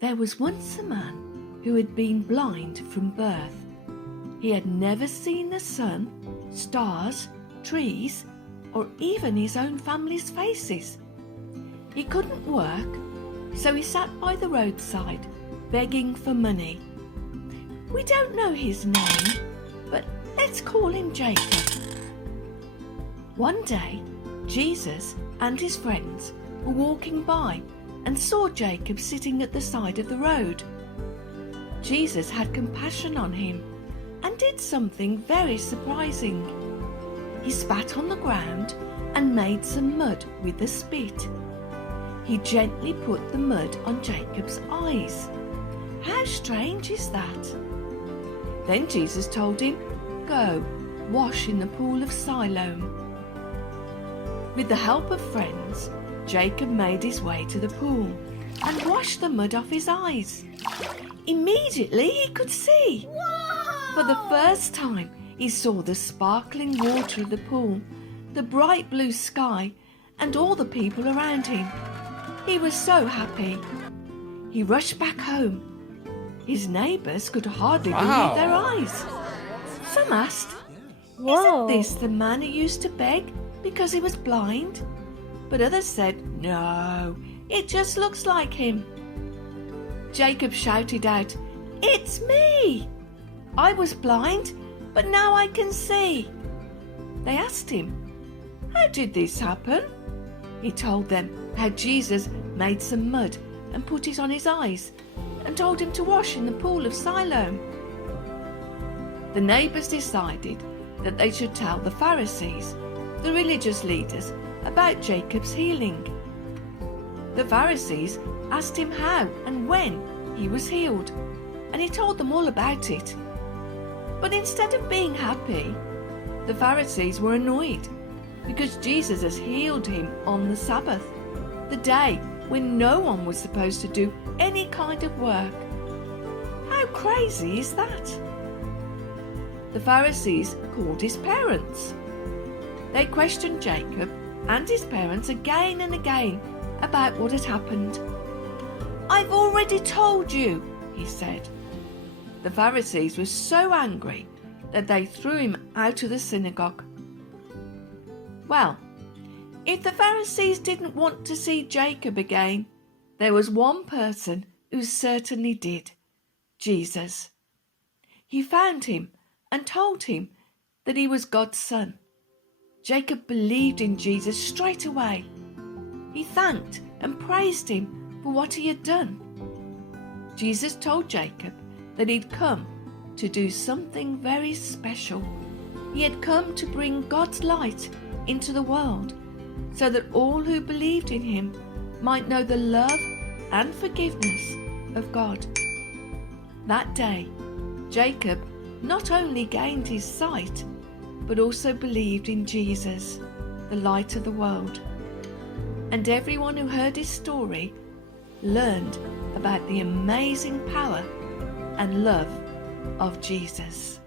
There was once a man who had been blind from birth. He had never seen the sun, stars, trees, or even his own family's faces. He couldn't work, so he sat by the roadside, begging for money. We don't know his name, but let's call him Jacob. One day, Jesus and his friends were walking by and saw Jacob sitting at the side of the road. Jesus had compassion on him and did something very surprising. He spat on the ground and made some mud with the spit. He gently put the mud on Jacob's eyes. How strange is that? Then Jesus told him, "Go, wash in the pool of Siloam." With the help of friends, Jacob made his way to the pool and washed the mud off his eyes. Immediately he could see. Whoa! For the first time, he saw the sparkling water of the pool, the bright blue sky, and all the people around him. He was so happy. He rushed back home. His neighbours could hardly believe their eyes. Some asked, "Isn't this the man who used to beg because he was blind?" But others said, "No, it just looks like him." Jacob shouted out, "It's me! I was blind, but now I can see." They asked him, "How did this happen?" He told them how Jesus made some mud and put it on his eyes and told him to wash in the pool of Siloam. The neighbours decided that they should tell the Pharisees, the religious leaders, about Jacob's healing. The Pharisees asked him how and when he was healed, and he told them all about it. But instead of being happy, the Pharisees were annoyed because Jesus has healed him on the Sabbath, the day when no one was supposed to do any kind of work. How crazy is that? The Pharisees called his parents. They questioned Jacob and his parents again and again about what had happened. "I've already told you," he said. The Pharisees were so angry that they threw him out of the synagogue. Well, if the Pharisees didn't want to see Jacob again, there was one person who certainly did: Jesus. He found him and told him that he was God's son. Jacob believed in Jesus straight away. He thanked and praised him for what he had done. Jesus told Jacob that he'd come to do something very special. He had come to bring God's light into the world so that all who believed in him might know the love and forgiveness of God. That day, Jacob not only gained his sight, but also believed in Jesus, the light of the world. And everyone who heard his story learned about the amazing power and love of Jesus.